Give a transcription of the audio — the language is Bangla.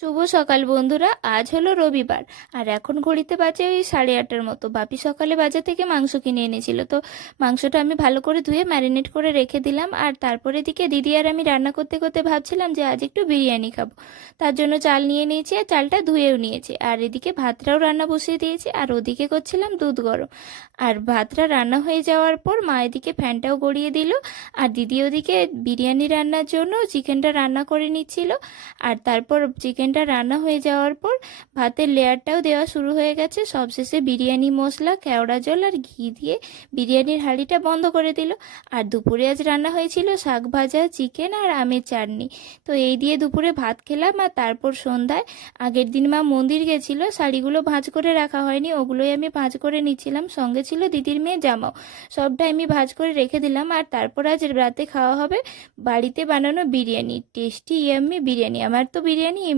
শুভ সকাল বন্ধুরা। আজ হলো রবিবার আর এখন ঘড়িতে বাজে ওই 8:30টার মতো। বাপি সকালে বাজার থেকে মাংস কিনে এনেছিল, তো মাংসটা আমি ভালো করে ধুয়ে ম্যারিনেট করে রেখে দিলাম। আর তারপরে দিকে দিদি আর আমি রান্না করতে করতে ভাবছিলাম যে আজ একটু বিরিয়ানি খাবো। তার জন্য চাল নিয়ে নিয়েছি আর চালটা ধুয়েও নিয়েছি, আর এদিকে ভাতটাও রান্না বসিয়ে দিয়েছি, আর ওদিকে করছিলাম দুধ গরম। আর ভাতটা রান্না হয়ে যাওয়ার পর মা এদিকে ফ্যানটাও গড়িয়ে দিল, আর দিদি ওদিকে বিরিয়ানি রান্নার জন্য চিকেনটা রান্না করে নিচ্ছিল। আর তারপর চিকেনটা রান্না হয়ে যাওয়ার পর ভাতের লেয়ারটাও দেওয়া শুরু হয়ে গেছে। সবশেষে বিরিয়ানি মশলা, কেওড়া জল আর ঘি দিয়ে বিরিয়ানির হাঁড়িটা বন্ধ করে দিল। আর দুপুরে আজ রান্না হয়েছিল শাক ভাজা, চিকেন আর আমের চাটনি। তো এই দিয়ে দুপুরে ভাত খেলাম। আর তারপর সন্ধ্যায়, আগের দিন মা মন্দির গেছিল, শাড়িগুলো ভাঁজ করে রাখা হয়নি, ওগুলোই আমি ভাঁজ করে নিচ্ছিলাম। সঙ্গে ছিল দিদির মেয়ে জামাও, সবটাই আমি ভাঁজ করে রেখে দিলাম। আর তারপর আজ রাতে খাওয়া হবে বাড়িতে বানানো বিরিয়ানি, টেস্টি ইয়াম্মি বিরিয়ানি। আমার তো বিরিয়ানি